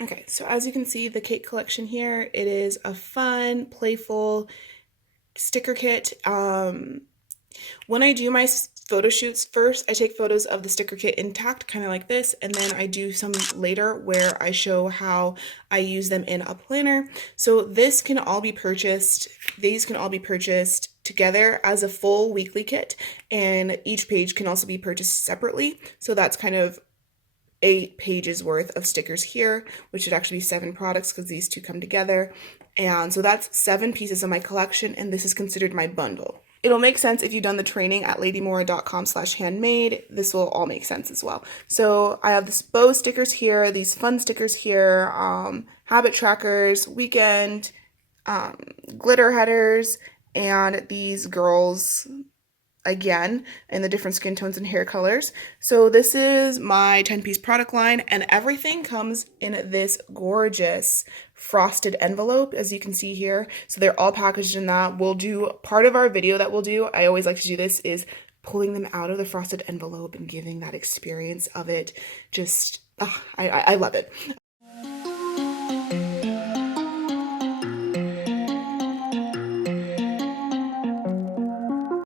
Okay, so as you can see, the cake collection here, it is a fun, playful sticker kit. When I do my photo shoots first, I take photos of the sticker kit intact, kind of like this, and then I do some later where I show how I use them in a planner. So this can all be purchased, these can all be purchased together as a full weekly kit, and each page can also be purchased separately. So that's kind of 8 pages worth of stickers here, which should actually be 7 products because these two come together. And so that's 7 pieces of my collection, and this is considered my bundle. It'll make sense if you've done the training at ladymora.com/handmade. This will all make sense as well. So I have this bow stickers here, these fun stickers here, habit trackers, weekend, glitter headers, and these girls again in the different skin tones and hair colors. So this is my 10-piece product line, and everything comes in this gorgeous frosted envelope, as you can see here. So they're all packaged in that. We'll do part of our video that we'll do, I always like to do this, is pulling them out of the frosted envelope and giving that experience of it. Just I love it.